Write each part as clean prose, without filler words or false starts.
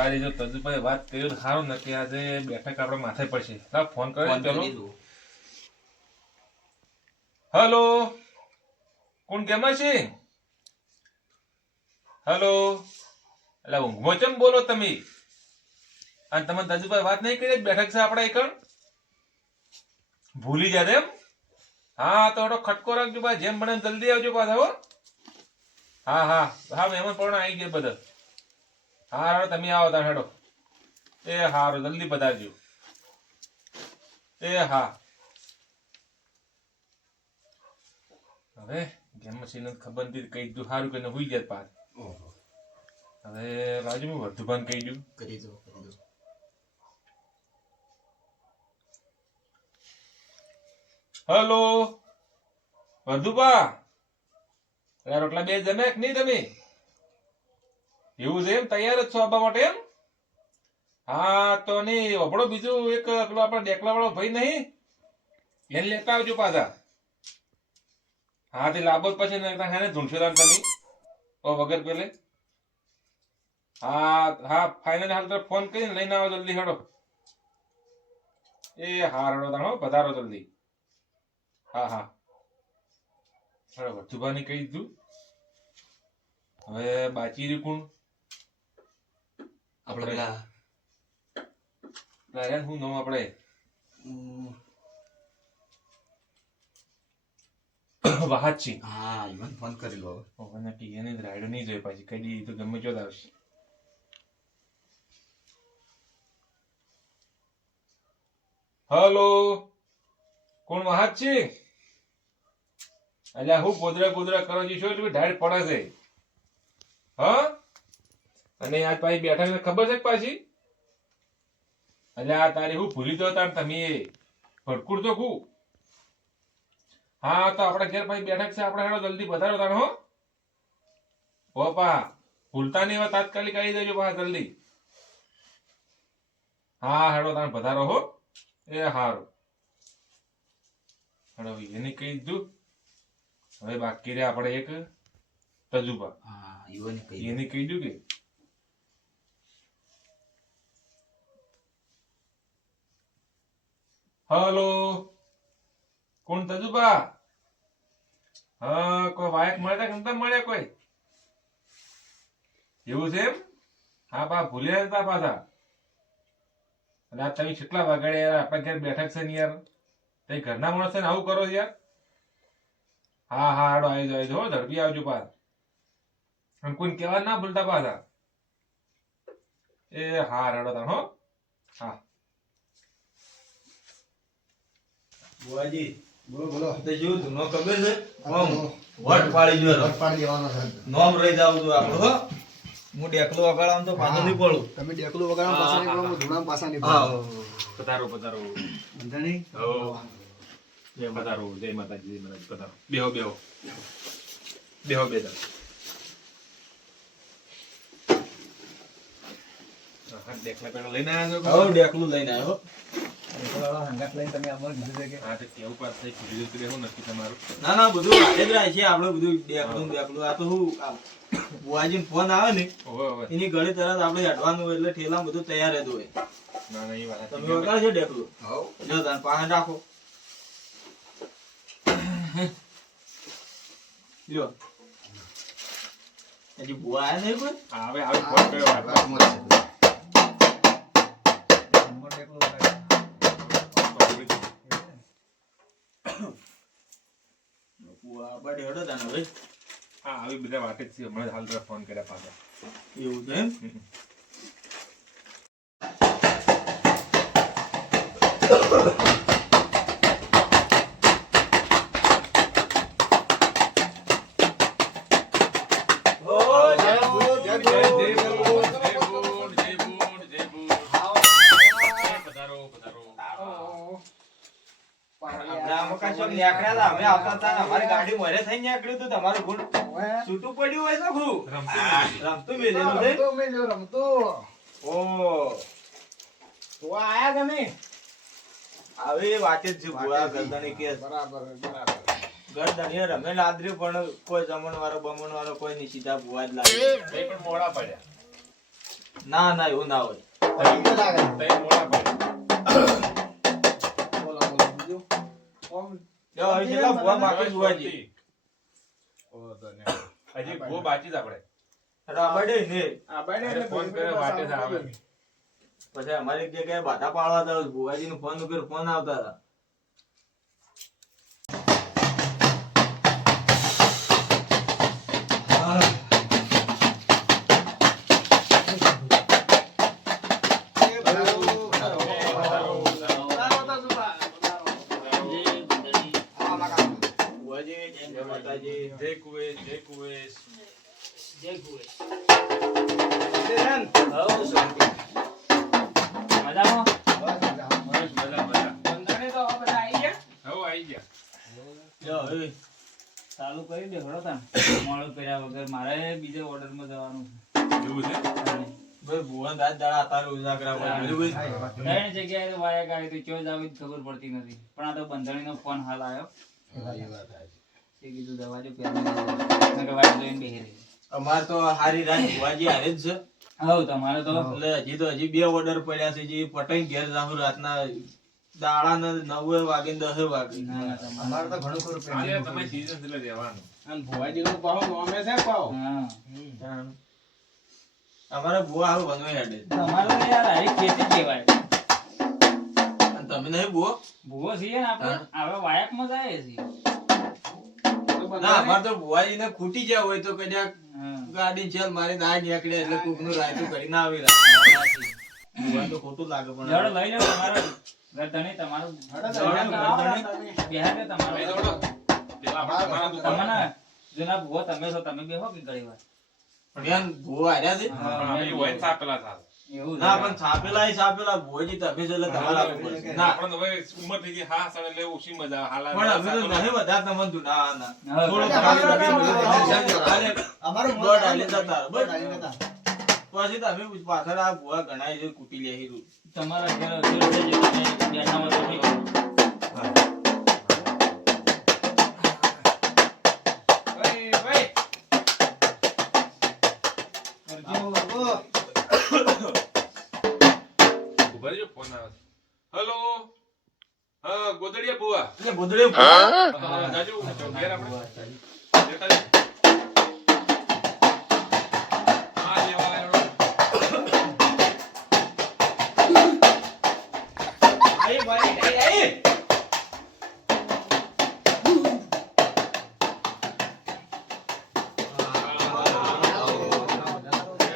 તારી જો તજુભાઈ વાત કર્યું સારું ને કે આજે બેઠક આપણે માથે પડશે. લાવ ફોન કર્યો પેલો. હેલો, કોણ કેમાં છે? હેલો, એટલે ઊંઘમાં ચમ બોલો તમે? અને તમે તજુભાઈ વાત નહીં કરી બેઠક છે આપણે એકણ ભૂલી જાય એમ? હા તો ખટકો રાખજો ભાઈ, જેમ બને જલ્દી આવજો પાછા હો. હા હા હા, મહેમાન પણ આવી ગયા બધા. હા હેડો તમે આવો તાર હેડો. એ હારું જલ્દી પધારજો. એ હા. હવે જેમ મશીન ખબર નથી કઈ દીધું સારું કઈને હુઈ જાય પાછ. હવે રાજુ હું વર્ધુભાન કહી દઉં. કરી દો કરી દો. હેલો વર્ધુભા, રોટલા બે જમ્યા કે નહીં તમે? એવું છે એમ? તૈયાર જ છો આવવા માટે એમ? હા તો નહીં વપડો બીજું એક પેલો આપણા ડેકલા વાળો ભાઈ નહીં એને લેતા આવજો પાછા. હા તે લાભો જ પછી ને ધૂણશો તમે ઓ વગર પેલે. હા હા ફાઇનલ હાલ તો ફોન કરીને લઈને આવો જલ્દી હેડો. એ હા હેડો તાણો પધારો જલ્દી. હા હા હેડો વર્ધુભાની કહી દીધું. હવે બાચી રહ્યું કોણ? આપણે પેલા શું નામ આપણે વાહતસિંહ. હા ઈવન ફોન કરી લો. એને રાયડો નહીં જોઈએ પાછી કઈ દી તો ગમે ચોદ આવશે. હેલો, કોણ વાહતસિંહ? અલ્યા હું ગોદરા ગોદરા કરો છો એટલે ઢાળ પડે છે. હા અને આજ પાછી બેઠા ખબર છે પાછી? અલ્યા તારી હું ભૂલી દો તાર તમે ભડકુડ તો કુ. હા તો આપડા ઘેર ભાઈ બેઠક છે આપણે હેડો જલ્દી વધારો તાર હો. પા ભૂલતા નહીં હોય તાત્કાલિક આવી દેજો પાછા જલ્દી. હા હેડો તાર વધારો હો. એ હારું હેડો એને કહી દીધું. હવે બાકી રે આપણે એક તજુબા. હા ઈવન કહી એને કહી દઉં કે હેલો, કોણ તજુબા? હા કોઈ વાયક મળ્યા કે નતા મળ્યા કોઈ? એવું છે એમ? હા પા ભૂલ્યા નતા પાછા. અને આ તમે કેટલા વાગાડે યાર આપણા ઘેર બેઠક છે ને યાર. તમે ઘરના માણસ છે ને આવું કરો યાર. હા હા હાડો આવી જાવ હો ઝડપી આવજો પાછ. અને કોઈ કહેવા ના ભૂલતા પાછા. એ હા હાડો તાર હો. હા બુઆજી બોલો બોલો. તો જો ધૂનો ખબર છે ઓમ વટ પાડી જો વટ પાડી દેવાનો છે. નોમ રહી જાવ તો આપણો હો. હું ડેકલો વગાડામ તો પાછો નહીં પડું. તમે ડેકલું વગાડો પાછા નહીં પડો, ધૂણામ પાછા નહીં હા પડો. પધારો પધારો. અંધાણી? હો જય પધારો જય માતાજી જય માતાજી પધારો. બેહો બેહો બેહો બેહો. હા દેખલા પેલા લઈને આવ્યા છો? હો ડેકલું લઈને આવ્યો. હંગાત લઈને તમે અમારે કીધું છે કે હા તો કેવું પાસ થઈ કીધું તો રહેવું નક્કી તમારું. ના ના બધું હાથે જ રાખે આપણે બધું ડેકલું આ તો હું બુઆજી ફોન આવે ને ઓવે ઓવે. એની ઘડી તરત આપણે હેડવાનું હોય એટલે ઠેલા બધું તૈયાર જ હોય. ના ના એ વાત તમે સાચી. વગાડજો ડેકલું. જો તાર પાસે રાખો. લ્યો હજી બુઆ આયા નહીં કોઈ? હા, હવે હવે ફોન કર્યો વાત. નંબર ડેકલું વગાડો. બુઆ બાડી હેડો તાને હવે. હા આવી બધા વાત જ છે હમણાં હાલ તો ફોન કર્યા પાછા. એવું છે એમ? અમારી ગાડી મોરે થઈ નીકળ્યું તું તમારું ગુણ છૂટું પડ્યું હોય તો ખરું રમતું મેલેલું છે. રમતો મેલ્યો, રમતો. ઓ તો આયા કે નહીં? આવી વાત જ છે બુઆ ગરદાની કેસ. બરાબર બરાબર. ગરદાની રમે લાદર્યું પણ કોઈ જમણ વાળો બમણ વાળો કોઈ નહીં સીધા બુઆ જ લાગે. એ પણ મોડા પડ્યા. ના ના એવું ના હોય. બીજો લાગે. તઈ મોડા પડે. બોલો બોલો બીજું. ઓમ જો હવે કેટલા ભૂવા બાકી જોવાજી. ઓ તો ને. હજી ગો બાકી જ આપણે. રાબડે ને આ બને અરે એટલે ફોન કર્યો વાટે જ આવે. પછી અમારી જગ્યાએ બાધા પાડવા તો ભુવાજી નું ફોન ઉપર ફોન આવતા હતા. ભુવાજી જય માતાજી. જય કુવેશ, જય કુવેશ. હઉ શાંતિ. મજામાં? બસ મજા મજા. બંધાણે તો હવે બધા આવી ગયા. હવે આઈ ગયા. જો હવે ચાલુ કરી દે ખરો તાન મોડું કર્યા વગર મારે બીજે ઓર્ડર માં જવાનું એવું છે? ભાઈ ભુવન રાત દાડા અતારે ઉજાગરા હોય. બરાબર? ત્રણ જગ્યાએ તો વાયા ગાડી તો ચોજ આવી ખબર પડતી નથી પણ આ તો બંધાણી નો ફોન હાલ આવ્યો એ કીધું દવા જો પેલા વાટ જોઈને બેહી રહી અમાર તો હારી રાત ભુવાજી હારે જ છે. હવ તમારે તો એટલે હજી બે ઓર્ડર પડ્યા છે જે પટાઈ ઘેર જાહુ રાતના દાડા 9 વાગે 10 વાગે. ના ના તમારે અમારે તો ઘણું ખરું આજે પેન્ડિંગ તમે season એટલે રહેવાનું. અને ભુવાજીનું પાહો નોમે છે પાહો. હા અમારે ભુવા હારું બનવાઈ હેડે. તમારે તો યાર હારી ખેતી જ કહેવાય અને તમે નહીં ભુવો? ભૂવો છીએ ને આપણે હવે વાયક માં જાય છીએ તો ના બધાને અમાર તો ભુવાજીને ખૂટી ગયા હોય તો કદાચ હા ગાડી છેલ મારી ના નીકળે એટલે કોકનું રાયતું કરીને આવી રહ્યા. ભુવા તો ખોટું લાગે જડો પણ લઈ જાઓ તમારો ગરદણી તમારું હડો તો જવાનું આવો ગરદણી. તમે. બેહાર દે લઈ તમારો દોડો. પેલા આપણે તમારા દુકાન. તમને જૂના ભૂવો તમે છો તમે બેહો કે ઘણી વાર પણ ભુવા હાર્યા છે. હા, એ હોય ને સાપેલા સાલ. એવું ના પણ છાપેલા ભુવાજી તમે છો એટલે તમારે આપવું પડશે. ના આપણને હવે ઉંમર થઈ ગઈ, હા સર એટલે ઓછી મજા આવે. પણ અમે તો નહીં વધારે તમને ના ના હા, થોડું બરાબર. ખાલી અમારું દોઢ હાલી જતા રહો. દોઢ હાલી જતા. પછી તમે પાછળ આ ભુવા ઘણા છે કૂટી લે હીરું. તમારા ઘર અધૂરું છે જે તમે બેઠા હોય તો ઠીક. ભાઈ, ભાઈ. આવો, આવો. ઉભા રહેજો, ફોન આવે છે. હલો. હા, ગોદડિયા બુઆ. એટલે ગોદડે હા, જાજો, ઘેર આપણે. લેતા જાઓ. હા, લેવા આવ્યો. આઈ ભાઈ આઈ.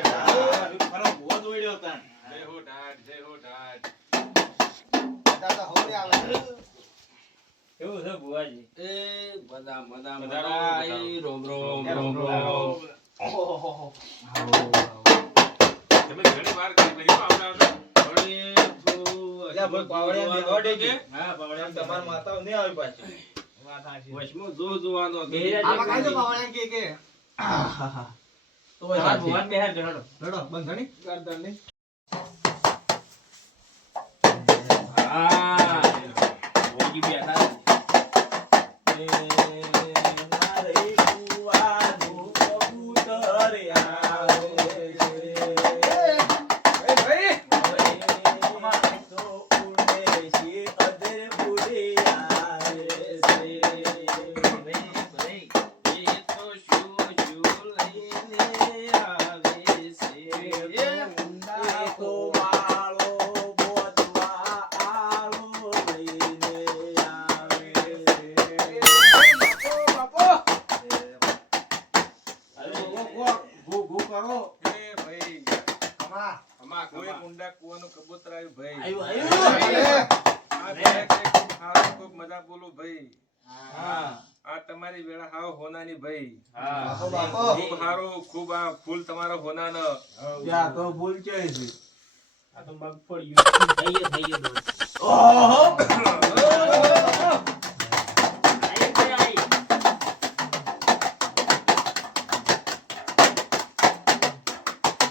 ભુવા દોડ્યો હતા. જય હો ડાઢ, જય હો ડાઢ. બધા તો હવે આવે. કેવું છે ભુવાજી? બધા ઓહોહોહો. તમે ઘણી વાર કરી પછી આવતા હશો. અલ્યા ભાઈ પાવડિયા બેહોડે કે હા પવડે તમારા માતાઓ નહીં આવી પાછી. આમાં કાંઈ તો પાવડા કે કે. તો તમારા ભુવાને બેહાર જડો. લડો, બંધાણી. ગરદનની. હા ભુવાજી બેઠા છે. ભાઈ, ભાઈ. એ ભાઈ, આમાં. આમાં કોઈ મુંડા કુવાનું કબૂતર આવ્યું ભાઈ. આવ્યું. આ બે ખૂબ સારું, ખૂબ મજા બોલું ભાઈ. હા. આ તમારી વેળા હાવ હોનાની ભાઈ. બાપો, બાપો. ખૂબ સારું, ખૂબ આ ફૂલ તમારો હોનાનો. ત્યાં તો ભૂલ છે છે. આ તો મગફળિયું થઈ ગયો દોસ્ત. ઓહો. આઈ છે, આઈ.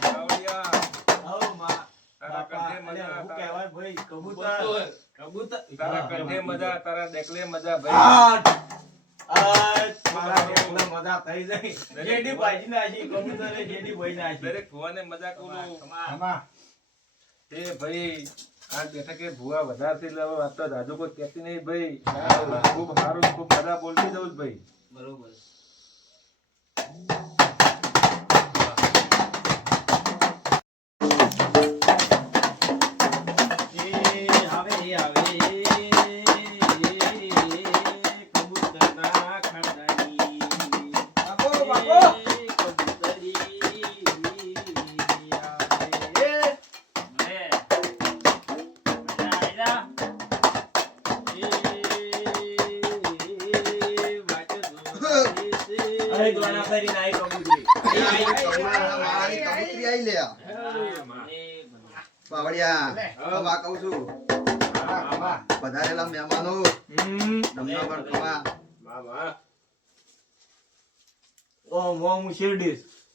કાવડિયા, આવો માં. તારા કંઠે મજા, અલ્યા, હું તારા- કહેવાય ભાઈ કબૂતર. કબૂતર. તારા કંઠે મજા, તારા દેખલે મજા ભાઈ. આ મારા એકલા મજા થઈ જાય. જેડી ભાજી નાખી, કબૂતરે જેડી ભાઈ નાખી. દરેક ભુવાને મજાક ઓલું આમાં એ ભાઈ આ બેઠા કે ભુવા વધારે થી લાવો વાત તો દાદુ કોઈ કહેતી નહીં ભાઈ ખૂબ સારું ખૂબ બધા બોલતી જવું જ ભાઈ બરોબર. કબૂતરના ખંડણી. બાપો બાપો ખમા કહું છું પધારેલા મહેમાનો તમને પણ ખમા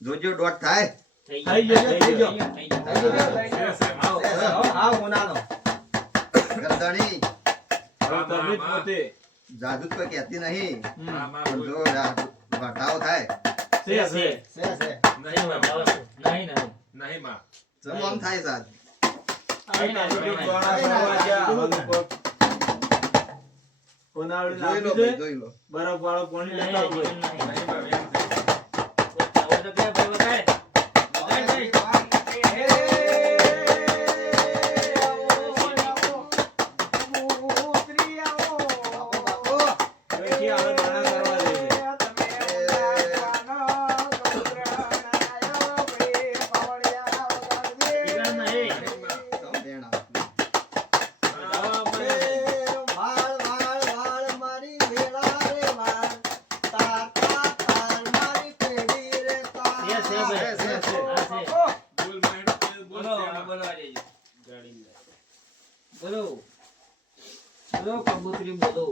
જોજો દોઢ થાય ગરદણી જાદુ તો કોઈ કહેતી નહીં પણ જો વટાવો થાય નહીં માં ચમ આમ થાય સાહેબ જોઈ લો ભાઈ, જોઈ લો બરફ વાળો પાણી લેતા આવો. પછી આવે દાણા કરવા દે. ચમ દેણ આવે. કબૂતરી બોલો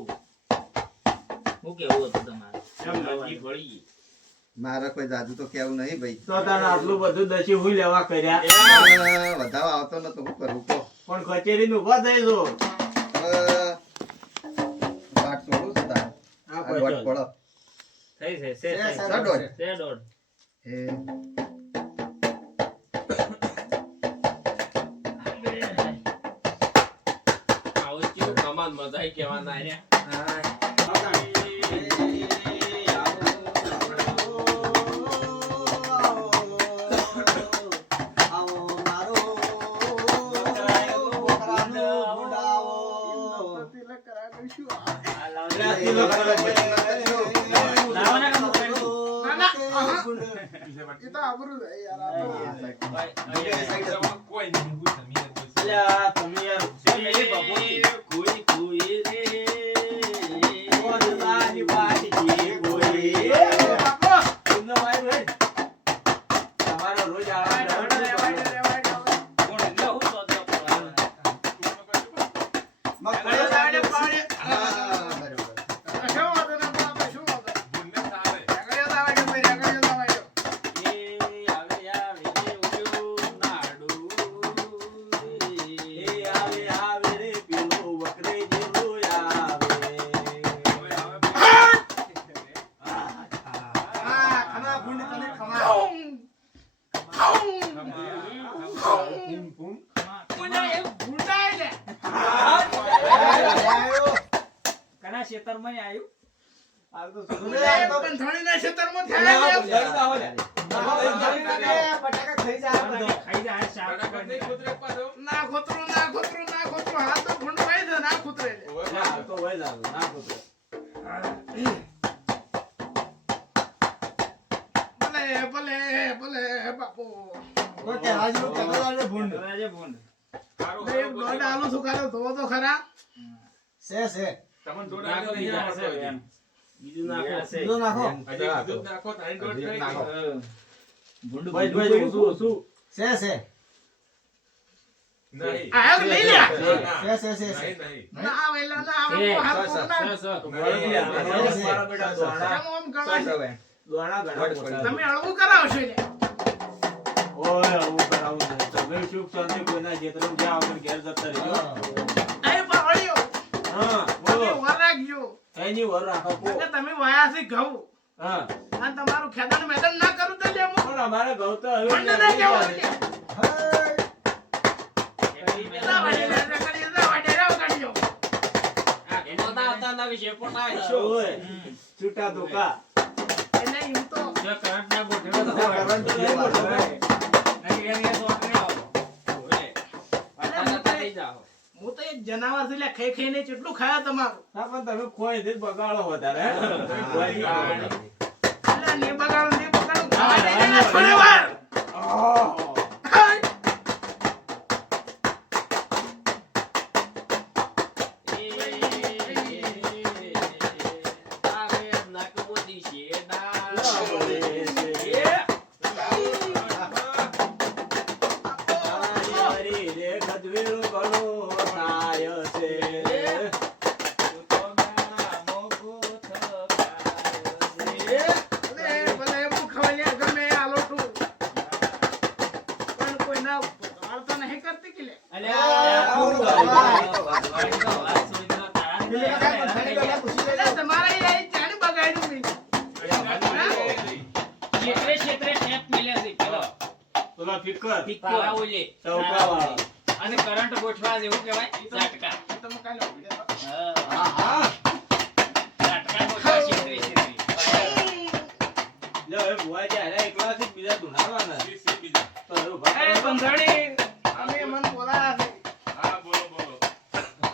હું કેવું હતું તમારે મારે કોઈ જાદુ તો કેવું નહીં ભાઈ તો તારે આટલું બધું દસી હું લેવા કર્યા વધાવો આવતો નતો હું કરું કહો પણ કચેરી નું ઉભા થઈ જો. વાટ છોડું છું તારે આ દોઢ પડો થઈ છે સા દોઢ છે દોઢ એ આવું કેવું કમાલ મજા કેવાના રે કોઈ નહીં અલ્યા, તમે યાર શેરી બાપુજી. કોઈ કોઈ રે પોતાની પાટી કોઈ તમને માર રે તમારો રોજ આવા કના ક્ષેત્રમાં આવ્યું આ તો ખાઈ જાય શાક તો વઈ જાવ ના પુત્ર રાજે ભૂંડ તમને દોડ આગળ નહીં આવડતો હજી. બીજું નાખો હજી કીધું જ નાખો તારી દોડ થઈ ગઈ. ભૂંડ ભાઈ ભાઈ ઓછું નહીં નહીં દોણા ઘણા તમે હળવું કરાવશો ને ઓય હું કરાવું ને તમે સુખ શાંતિ કોઈના જેતરું જાવ અને ઘેર જતા રહેજો એ પાવળિયો હા તમે બોલો વરાગજો એની વર રાખો કો. કે તમે વાયા છે ઘઉં હા અને તમારું ખેતર મેદાન ના કરું તો લે હું પણ અમારે ઘઉં તો હવે મને ના કહેવું નથી. જા વાડે જા કરી જા વાડે રાવ કરી જો ઓય, છૂટા ધોકા. એને હું તો જો કરંટ ના ગોઠવે તો આ કરંટ તો નહીં મોટો ભાઈ. હું તો એક જનાવર છે લે ખાઈ ખાઈને કેટલું ખાયા તમારું હા, પણ તમે ખોઈ દે બગાડો વધારે હે? તમે ખોઈ ખાવાની. એટલે ને બગાડો ખાવા દે ને થોડી વાર આહ. ખાય. તારી રે ગજવેરો ઘણો થાય છે. ભલે હું ખવાઈ લે ગમે આ લોટું પણ કોઈ ના વાળતા નહીં કરતી કે લે એટલે તમારે એ ચાણી બગાડ્યું નહીં પેલા ફિકર અને ચૌકાવાળા. કરંટ ગોઠવા જેવું કહેવાય ઝાટકા તમે કાલે ઉભી રહો. હા હા. ઝાટકા ગોઠવા છેતરે છેતરે. લે હવે ભુવાજી હારે એકલા છે, બીજા ધુણાવાના. તો હવે ઉભા એ કરો. બંધાણી અમે મન બોલાયા છે હા બોલો બોલો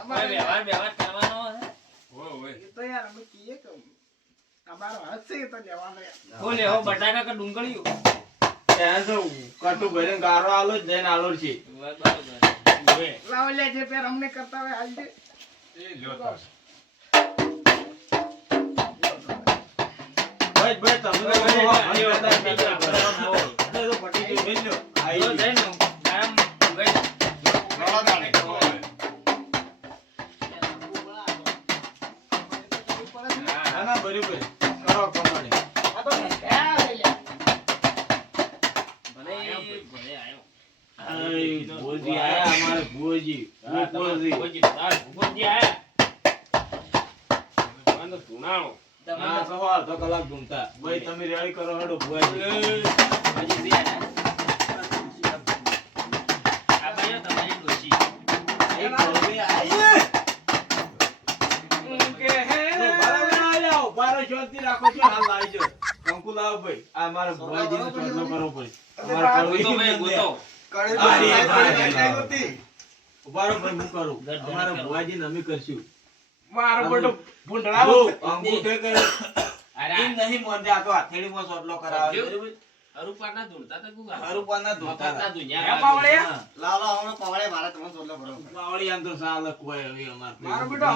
કોઈ વ્યવહાર કરવાનો હે? ઓય એ તો યાર અમે કહીએ કે અમારો હાથ છે એ તો લેવાનો યાર હું લેવો બટાકા કે ડુંગળીઓ? ત્યાં તો કટુ ભરીને ગારો આલો જ જઈને આલો છે. બરોબર. લાવો લે જે પેર અમને કરતા હોય હાલ દે એ લ્યો તાર. ભાઈ ભાઈ તમે તો ભાઈ, કહો, ભાઈ, હજી બધા ભાઈ, બીજા ભાઈ, બધા ભાઈ, એટલે તો પટી ગઈ બેન લ્યો. આઈ જો ગઈ. જઈને આમ ગઈ. ના ના બરોબર કરો કમાણી. આ તો મેં ગયા છે લે ભલે ભલે આયો. આઈ, ભુવોજી આયા અમારે ભુવોજી. હા, ભુવોજી. ભુવોજી, તાર ભુવોજી આયા. હા, તમારે સવા અડધો કલાક ઘૂમતા. ભાઈ તમે રેડી કરો હેડો ભુવાજી. ભુવોજી બી આયા. આ બાજુ તમારી ડોશી. એક ભુવોજી આઈ. કે હે ઉભા રહો, ના જાઓ. ઉભા રહો, શાંતિ રાખો છો. હાલ લાવી જાઓ. કંકુ લાવો ભાઈ. આ મારા ભુવાજીને ચોટલો કરવો પડે. અમારા ગોતો ભાઈ, ગોતો. ઉભા રહો ભાઈ, હું કરું. અમારા ભુવાજીને અમે કરશું. મારો મોટો ભૂંડળા જો, અંગૂઠે કરે. અરે એમ નહીં મોંધે, આ તો હથેળીમાં ચોટલો કરાવે. બરાબર? અરુપાના ધૂળતા તો ગુગા. હરુપાના ધોતા મફતના હતા. ધૂળ્યા. હે પાવળિયા? હા. લાલો હમણાં પવાડે મારે તમને ચોટલો કરો બાવળી આમ તો સાલક હોય હવે અમાર. મારો બેટો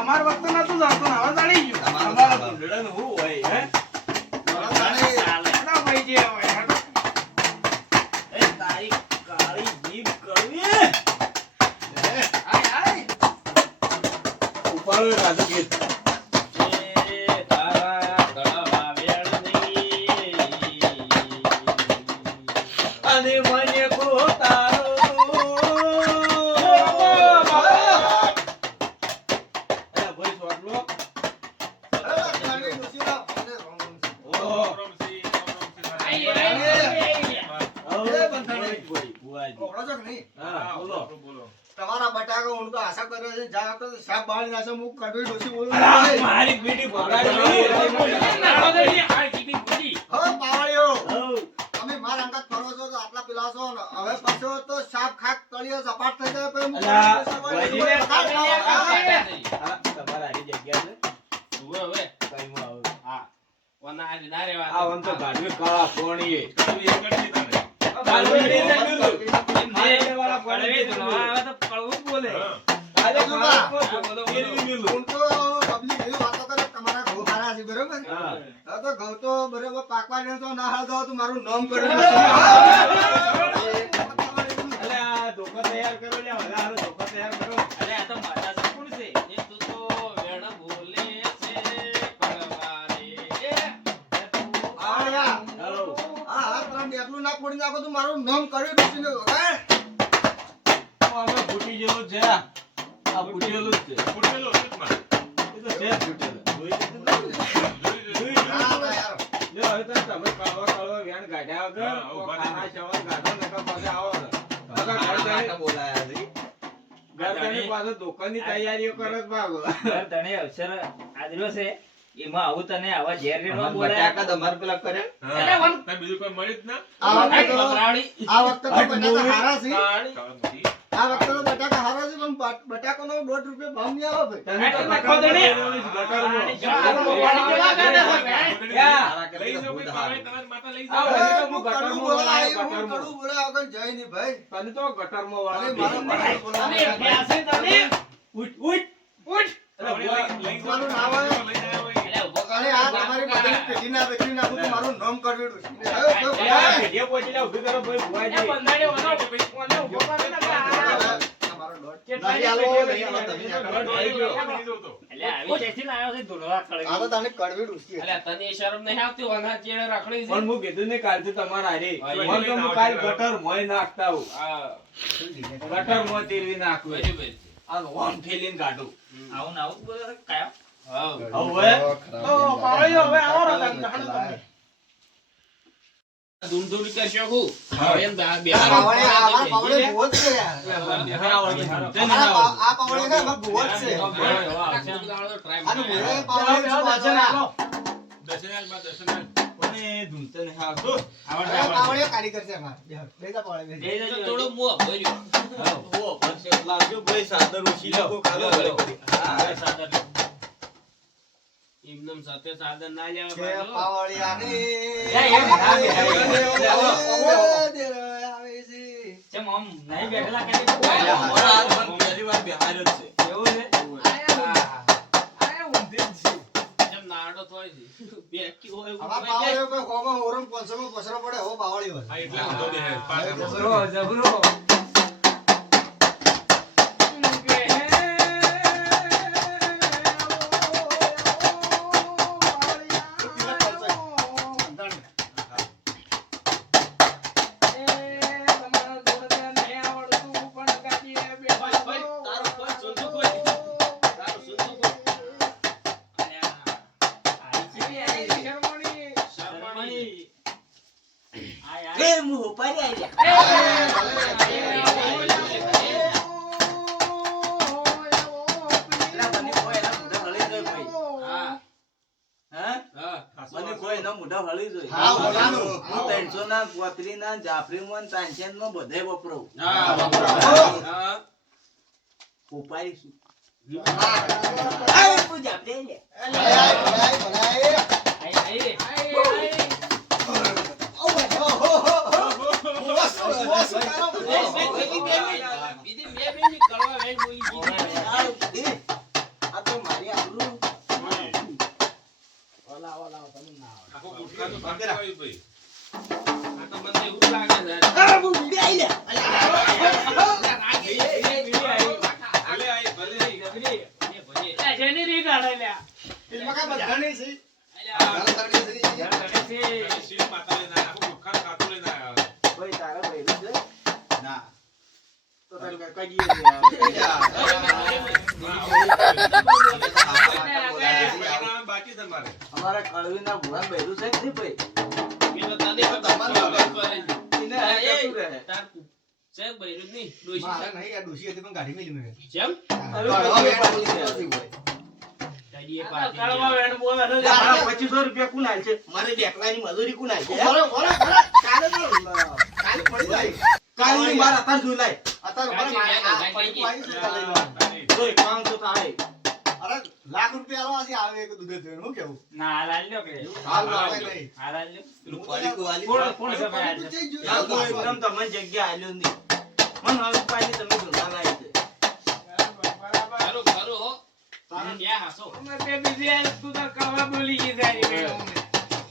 અમાર વખત નતું જાતું ને હવે જાણી ગયું અમારા ભૂંડડાનું શું હોય, હે? ચાલે. ના ભાઈ જે હોય હેડો. એ તારી કાળી જીભ કરવી. આય આય ઉપાડો એ રાધુ ગીત. એ તારા ગળા વેળની. અને મને કોતારો. એ ભાઈ ચોટલો. ઓહો. આઈ, આઈ, આઈ. હવે ભાઈ, ભુવાજી. હા, બોલો. બોલો તમારા બટાકા હું તો આશા કર્યો છે જા તો સાપ બાળી નાખે હું કડવી ડોસી બોલું અલા, મારી બીડી ભગાડી. નાળો દઈ, આ ટીપી પૂરી. હવે પાવળીઓ હઉ. તમે મારા અંગત કરો છો તો આટલા પેલા છો ને હવે પાછો તો સાપ ખાક તળિયો સપાટ થઈ જાય પછી હું અલા, કડવી ભાઈ, ડોસી બોલું. હા, તમારે આની જગ્યા છે? ઉભો હવે. કઈમાં આવું. હા. ઓના આજે ના રહેવા. આ વન તો ગાઢવી કાળા કોણીએ. ભાઈ, એમ જે કડવી ધૂળવા આવે તો કડવું જ બોલે. આજે બોલો. કાળા હા, બોલો, બોલો. ફેરવી મેલું. હું તો પબ્લિક એવી વાતો કરે કે તમારા ઘઉં સારા છે બરોબર હા. હા તો ઘઉં તો બરોબર પાકવા દે તો ના હાલ દો તો મારું નામ કર્યું અલે આ ધોકો તૈયાર કરો લ્યા. હવે હાલો ધોકો તૈયાર કરો. અરે આ તો માતા સપૂણ છે. એ તું તો વેણ બોલે છે કડવાને. એ તું હાલો. હા હા તમે બેટલું ના ફોડી નાખો તો મારું નામ કર્યું ડોસી ને વગાડ આમાં ફૂટી જેવું છે. આ ફૂટેલું જ છે. તો છે છૂટેલા. જોઈ લીધું ને? જોઈ લીધું. ના, ના, યાર. જો હવે તો તમે કળવા વેણ કાઢ્યા વગર હા, આવું કોઈ વાત ખાના નહીં. ચવણ કાઢો નકર પછી આવો ને. નકર ગરદણી પાછો દુકાનની તૈયારીઓ કરે જ ભાગો. ઘર તને અવસર આદર્યો છે એમાં આવું તને આવા ઝેર નો બોલાય બટાકા તમારે પેલા કરે હા, તને બીજું કોઈ મળ્યું જ ના? આ વખતે તો બટાકા હારા છે. કાળમુખી. આ વખતે તો બટાકા હારા છે, પણ બટાકાનો 1.5 રૂપિયા ભાવ નહીં આવે ભાઈ. તને તો ગટરમાં. લઈ જાઓ કોઈ પાવડે તમારી માતા લઈ જાઓ. હા, એ, હું કડવું બોલાય, હું કડવું બોલાય વગર જઈ નહીં ભાઈ. તને તો ગટરમાં અરે વાળા મારા કડવું બોલાય. ઉઠ ઉઠ ઉઠ પાવડે લઈ જાઓ. મારું નામ આવે. લઈ જાય હોય. અરે આ તમારી બધાની પેઢીના વેચી નાખું તો મારું નામ કરવેડું છે. ભેડિયો પહોંચી લે ઉભી કરો ભાઈ ભુવાજી. તમારો દોઢ. નહીં આલો, નહીં આલો, તમે દોઢ આલો. વાળી ગયો. લઈ જાઓ તો. એટલે આવી ક્યાંથી લાવ્યો છે ધોળવા આ તો ખળગી તને કરવેડું છે. પણ હું કીધું ને કાલથી તમારા હારે. હા, એ મને તો લઈને હું કાલ આવજો. ગટર મોય નાખતા હું. ગટર મોય તીરવી નાખું. આ ઓમ ફેલીને કાઢું. આવું ને આવું જ બોલે છે કાયમ હવે તો પાવળીઓ હવે આવો રો તમે જાણો તમે. પાવડે આવા પાવડે બહુ જ છે યાર. આ પાવડે ને એમાં બહુ જ છે. આનું મોરે પાવડે જ પાછળ આ. દર્શનાલ દર્શનાલ. મને ધૂમતો નહીં આવતો. અરે પાવડે કારીગર છે અમાર. બેજા પાવડે બેજા. ઓ, પછી લાવજો ભાઈ સાદર ઓછી લાવો કાલો ભલે કરી. હા, સાદર. કે પાવળિયાની આવે છે. ચમ આમ નહીં બેઠેલા કે અમારા હાથ મને પહેલી વાર બિહાર્યો જ છે. એવું છે આવા પાવળિયો કોઈ હોમાં હોરમ 500 માં પસરો પડે હો પાવળિયો. હા, એટલે ઊંધો દેહે. પાછળ. જબરો મને કોઈ એનો મોઢો હળી જોઈ. હા, બોલાનું. હું 300 ના ગોત્રી ના જાફરી માં તાંસેન માં બધે વપરાવું. ઉપાડીશું. આ તો મારી આબરૂ. આખો ગુટખા તો ભાગી આવ્યું ભાઈ. ભલે આઈ, ભલે આઈ. ફિલ્મમાં કાંઈ બધાની છે. હા. બધાની છે. શીલ માતા લઈને આયા. આખું ગુટખા ખાતું લઈને આયા. ભાઈ તારા બૈરું છે? ના. તો તને કહીએ છે યાર. પરિણામ બાકી તમારે. અમારા કળવીના ભુવન બૈરું છે કે નહીં ભાઈ? એને આ જતું રહે. મારે નહીં, આ ડોશી હતી પણ કાઢી મેલી મેં. હવે મારા 2500 રૂપિયા કોણ આલશે? મારે ડેકલાની મજૂરી કોણ આલશે? બરો, બરો, બરો. કાલે તો, કાલે પડી જાય. કાલની માર અત્યાર જોઈ લાય. અત્યારે બરો, મારે આ પડી આવી છે કાલે. તો 500 થાય. અરે, લાખ રૂપિયા આલવા છે, આવે એક દૂધે ધોઈને. હું કેવું? ના હાલ આલ્યો કે હાલ લાવે નહીં. હાલ આલ્યો કોણ કોણ છે ભાઈ આલ્યો? પૂછે જ જોઈએ. યાર, હું એકદમ તમને જગ્યા આલ્યો નહીં. મને હવે પાછી તમે ધોધા લાવી છે.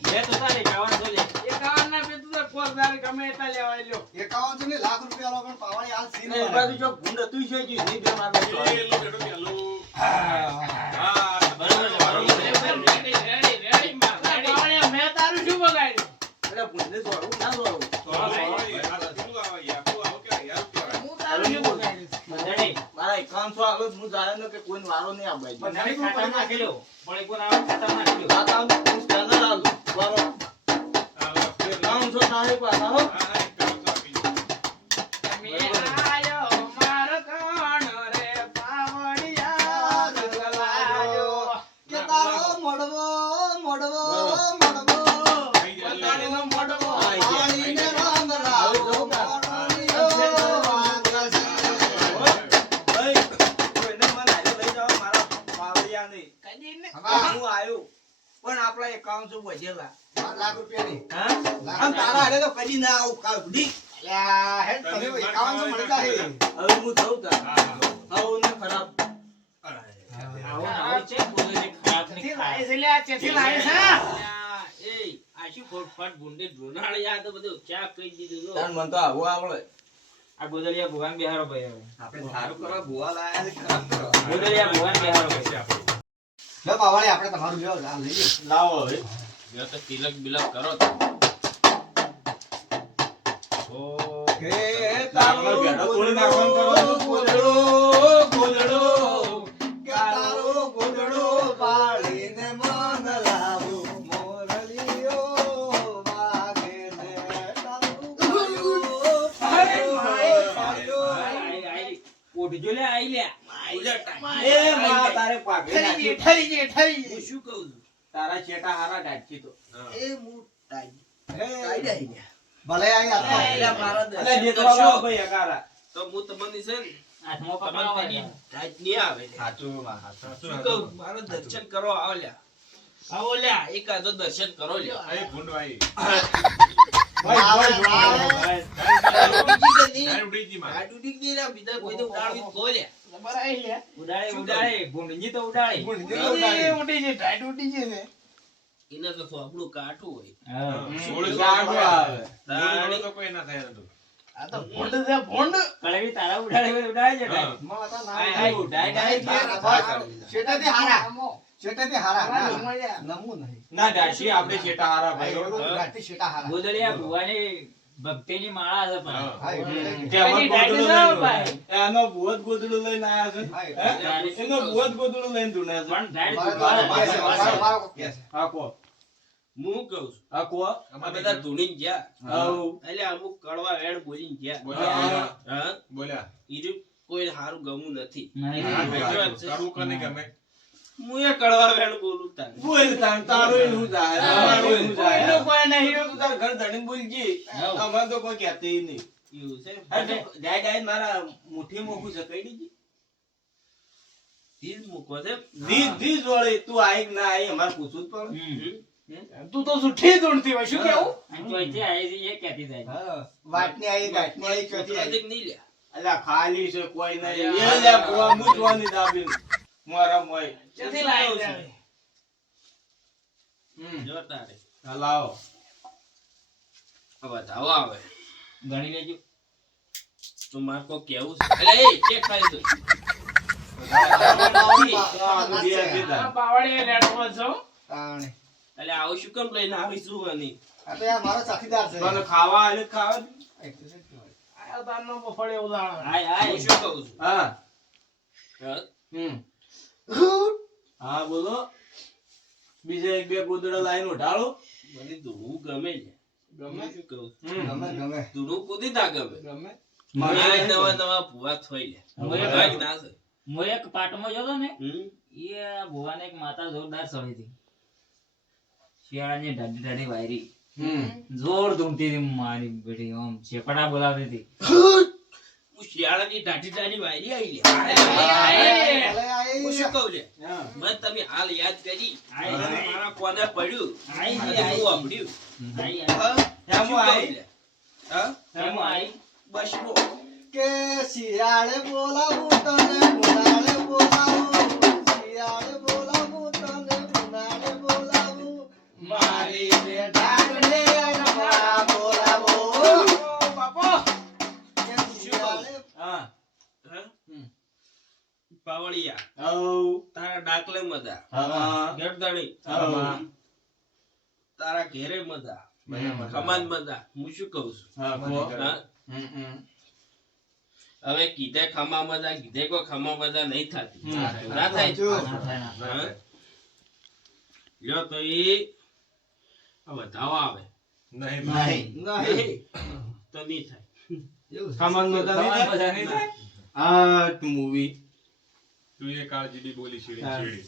બે તો તારે જવાનું તો લે. 51 છે ને, લાખ રૂપિયા આલવા પણ પાવડી હાલ સીન ને એ બાજુ જો ભૂંડ હતું છે જ નહીં બે મારવા એ ચોરી. લો બેટો પેલો. હા. હા, બરોબર છે, બરોબર છે. એટલે ભૂંડને ચોરવું ના ચોરવું. તો આ પેલું આવે, યાકુ આવો કે યાર કહેવાય. બંધણી મારા 51 500 આલો હું જાય ને કે કોઈ વારો નહીં આવે બંધાણી ખાતામાં નાખી લો. પણ એક વાર આવો ખાતામાં નાખી લો. આ તામ હું સ્કેનર આલું વારો 500 તારે પાછા હો તમે આયો માર કાણ રે પાવડિયા રંગલાયો. કે તારો મોડવો મોડવો મોડવો તારીનો મોઢો આવીને રંગ લાવો મોરલીઓ વાગશે. ભાઈ કોઈને મને આજે લઈ જાવ મારા પાવડિયા નહીં કદી ને હું આયો પણ આપણા એકાઉન્ટ શું બચેલા 5 લાખ રૂપિયાની હા આમ તારા હારે તો કદી ના આવું કાલ સુધી અલ્યા હેડ તમે 51 મળી જાય. હવે હું થઉં તા આવું ને ખરાબ આવો આવો છે બોલે છે ખરાબ ને ચેથી ખરાબ. લાય છે લ્યા, ચેથી લાય છે? તાર મન તો આવું આવડે આ ગોદડિયા ભગવાન બિહારો ભાઈ હવે. આપણે સારું કરવા ભૂવા લાયા છે ખરાબ કરવા ગોદડિયા ભગવાન બિહારો ભાઈ. લે બાવાળી આપણે તમારું લ્યો આ લઈએ. લાવો હવે હે તારો ગોદડો કે તારો ગોદડો પાડીને મન લાવું મોરલીઓ વાગે ને તારું ઓઢજો લે આઈ લે. એ માં તારે પાઘડી નાખી ઠરી ગઈ, ઠરી ગઈ. શું કહું છું તારા ચેટા હારા ડાટકી તો એ મોટાઈ હે ભલે આઈ આપો. અલે દેખવા ભાઈ અકારા હાથમાં પકડવાની. સાચું માં સાચું એ ભૂંડવાઈ આવે, આવે. ડાયરેક્ટ ઉડી જી માં જબર આઈ લ્યા. ઉડાડે ઉડાડે ભૂંડજી તો ઉડાડે. ઉડી ગઈ, ઉડી ગઈ, ટાઈટ ઉડી ગઈ ને. હા. સોળ સારું આવે સોળ તો કોઈ ના થાય નતું. આ તો ભોંડ છે, ભોંડ. કળવી તારા ઉડાડે હોય ઉડાડે છે હા. ભાઈ. માં તો ના આય, થાય. આય, ડાય, ડાય, શેઠેથી હારા. આમો. શેઠેથી હારા. ના, ના, મજા. નમવું નહીં. ના ડાશી આપણે ચેટા હારા ભાઈ, ભાઈ એવો તો ગાંઠી શેઠા હારા. ગોદડિયા ભગવાનની ભક્તિની માળા છે પણ. હા. હા, એટલે લઈ. તેમાં કદી ડાયરેક્ટ ગોદડું ના લઈને ભાઈ. એનો ભૂત ગોદડું લઈને આયા છે હા, હે? એનો ભૂત ગોદડું લઈને ધૂણે છે પણ ડાયરેક્ટ મારે તો ભગવાન કે છે, પાસે. મારો કોક કે છે. આ કો આ કો આવ બોલ્યા બોલ્યા નહીં. તારું કને ગમે બોલ તાન તારો ય હું જાય તમારો ય હું જાય કોઈનું કોઈ નહીં. તું તાર ઘર ધણી બોલજી હા. અમાર તો કોઈ કહેતી નહીં હા, તો જાય જાય મારા મુઠ્ઠી મોકું છે કઈ દીધી દીજ વળી તું આઈ કે ના આઈ અમારે પૂછવું જ પડે હમ. તું તો સુઠ્ઠી ધૂણતી હોય, શું કેવું? અને ચોઈથી આવી છે એ કહેતી જાય. હા, વાટની આઈ, ગાંઠની આઈ, ચોથી આઈ. અલ્યા ખાલી છે કોઈ નહીં એ લે બુઆ મૂજવાની દાબી મારા મોય ચેથી લાય લ્યા. હા, લાવો ગણી લેજો. આ બે દીધા. આ બાવળીએ લેટવો છો. તાણે. આવું શું કેમ લઈને આવીશું અને આ તો યાર મારો સાથીદાર છે. તને ખાવા આલે તો ખાવા દે. આ તારનો બફળે ઉદાહરણ. આય હું આય. શું કહું છું હા હા? હા બોલો બીજા એક બે ગોદડા લાઈન ઉઠાડો મને ધૂળું ગમે છે ગમે શું કહું ગમે ગમે ધૂળું કૂદી ના ગમે ગમે. આ નવા નવા ભૂવા થઈ લે ભાગ ના છે હું એક પાટમાં જોતો ને હમ? એ ભુવાને એક માતા જોરદાર સળી હતી. શિયાળાની ઢાઢી ઢાઢી વાયરી જોર ધૂમતી હતી મારી બેટી આમ શેપડા બોલાવતી હતી. હું શિયાળાની ટાટી ટાટી વાયરી આવી આય. ભલે આઈ. હું શું કહું છે હા મને તમે હાલ યાદ કરી આય, અને આય. મારા કોને પડ્યું આય, અને આય. હું વાપર્યું આય, આય. હા? એમ આઈ. શું કહું છે? હા? એમ આય. બસ બો. કે શિયાળે બોલાવું તને ઉનાળે બોલાવું શિયાળે બોલાવું તને ઉનાળે બોલાવું મારી બેટાને રમવા બોલાવો ઓ બાપો. કે શિયાળે હા હા? પાવળિયા આવ તારા ડાકલે મજા હા ગરદણી હા તારા ઘેરે મજા ખમાન મજા હું શું કહું છું હા કો હા? હવે કીધે ખમા મજા કીધે કોઈ ખમા મજા નહીં થતી હમ. ના થાય ના થાય, ના થાય. હા? લ્યો તો ઈ વધાવા આવે નહીં નહીં. તો નહીં થાય ખમણ મજા નહીં ખમણ થાય? મજા નહીં થાય? આ મૂવી તું એ કાળજી બી બોલી છેડી હા. છેડી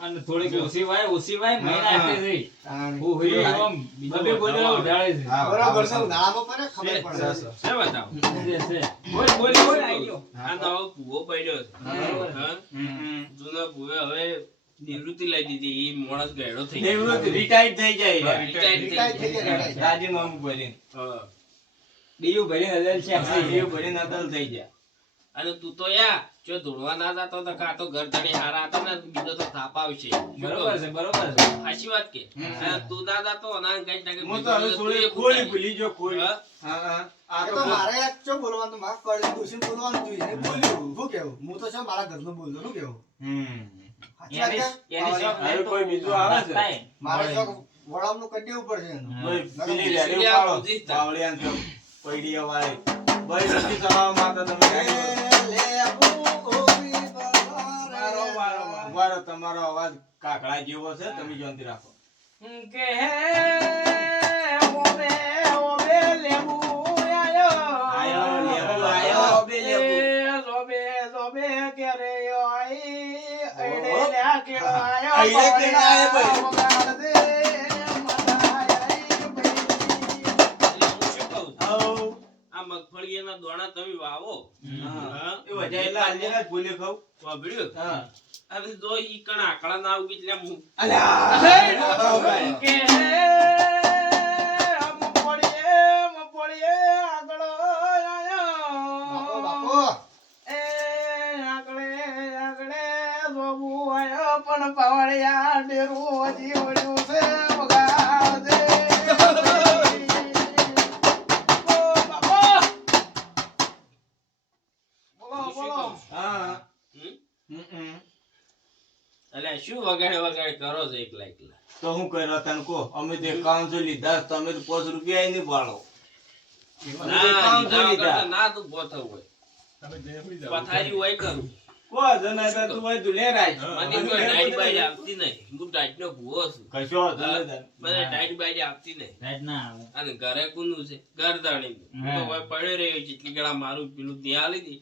અને થોડીક ઓછી વાય મહિના હા. આપે છે. હું હોય આમ બબે બોલેલા ઉડાડે છે. બરોબર છે ઉનાળામાં પડે ખબર પડે છે વધાવો છે, છે. બોલ, બોલ, બોલ, આઈ ગયો. આ નવો ભૂવો પડ્યો છે બરોબર. હા? જૂનો ભૂવે હવે નિવૃત્તિ લઈ દીધી ઈ માણસ ગયડો થઈ નિવૃત્ત રિટાયર્ડ થઈ જાય હા, retired થઈ રિટાયર્ડ થઈ જાય. જાય, રિટાયર્ડ. રાજીનામું ભરીને હા. બીજું ભરીને હલેલ છે. એ ભરીને અદલ થઈ જાય અને તું તો યા જો ધોળવા ના જાતો તો કાં તો ઘર ધણી હારા હતા ને બીજો તો થાપ આવશે બરોબર છે, બરોબર છે. સાચી વાત કે અને તું ના જાતો અને કઈ ના કઈ હું તો હવે બીજું થોડી તું એ ખોળી ખૂટાય. ભૂલી ગયો ખોળી હા? હા હા આ એ તો તો મારે યાર ચો બોલવાનું મારે કળી દોષી બોલવાનું જોઈએ એ બોલ્યું શું કેવું હું તો છે મારા ઘરનું બોલતો શું કેવું સાચી વાત એની- છે? એની શોખ હવે નહીં તો કોઈ બીજું આવે છે? થાય. મારે શોખ વડામનું કરી દેવું પડશે એનું. ભાઈ પેલી બીજું રેડી લ્યા, ઉપાડો બુદ્ધિ થાય. બાવળિયાને તો પૈડી વાળી ભાઈ નથી સવા માતા તમે એ લેબુ ઓવી બહારે. ઉભારો તમારો અવાજ કાકડા જેવો છે તમે જોનથી રાખો કે હે ઓમે ઓમે લેબુ આયો આયો, લેબુ આયો, ઓમે લેબુ. એ જોબે જોબે કેરે આઈ અડે લ્યા કેળો આયો અઈડે કેળો આયો ભાઈ. વગાડ દે મનાઈ ભાઈ. એટલે હું શું કહું છું? આવ. આ મગફળીના દોણા તમે વાવો હા? એ વજાય એટલે હાલજે ભૂલી ખાવ વાપર્યું? હા અને જો ઈ કણ આકડા ના ઉગી એટલે હું અલ્યા કે હે મપોડીએ આગળ આયો બાપો, એ આગળે આગળે જોબુ આયો પણ પાવડિયા ડેરું હજી ઓળ્યું છે વગાડ દે ઓ બાપો બોલો હું શું બોલો કહું છું? હા હમ? એટલે શું વગાડે વગાડે કરો છો એકલા એકલા તો હું કર્યો તને કહો અમે તો 51 લીધા તમે તો 5 રૂપિયા ય નહીં પાડો ના લીધા વગર તો ના તું પોથો હોય તમે જઈને સુઈ જાઓ. પથારી હોય કરું કો જના તા તું હોય તું લે રાજ મને કોઈ ડાઈટ બાઈટ આવતી નહીં હું ડાઈટ નો ભૂવો છું કશો વાંધો નહીં મને ડાઈટ બાઈટ આવતી નહીં રાત ના આવે. અને ઘરે કોનું છે ઘરદાણી તો હોય પડ્યો રહ્યો જેટલી ગળા મારું પેલું ત્યાં લીધી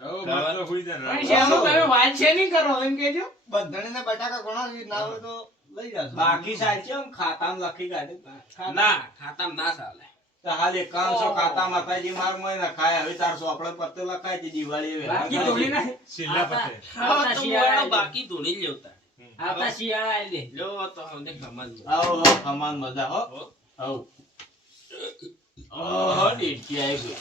હવે મત તો સુઈ જા ને. પણ શેનું તમે વાત છે નહીં કરો એમ કેજો બધાને બટાકા ઘણા ના હોય તો લઈ જાજો. બાકી સાચે આમ ખાતામાં લખી કાઢે ના ખાતામાં ના ચાલે તો હાલ 5100 ખાતા માતાજી માર મોય ના ખાય હવે 400 આપણે પત્તે લખાય છે દિવાળી હવે બાકી ધોળી નાખે. છેલ્લા પતે. આવતા તો શિયાળા મોડો બાકી ધોળી જ લેવતા આવતા શિયાળા આઈ દે. લ્યો તો હમને ખમાન આવો આવો ખમાન મજા હો આવો ઓહો ડીટી આવી ગઈ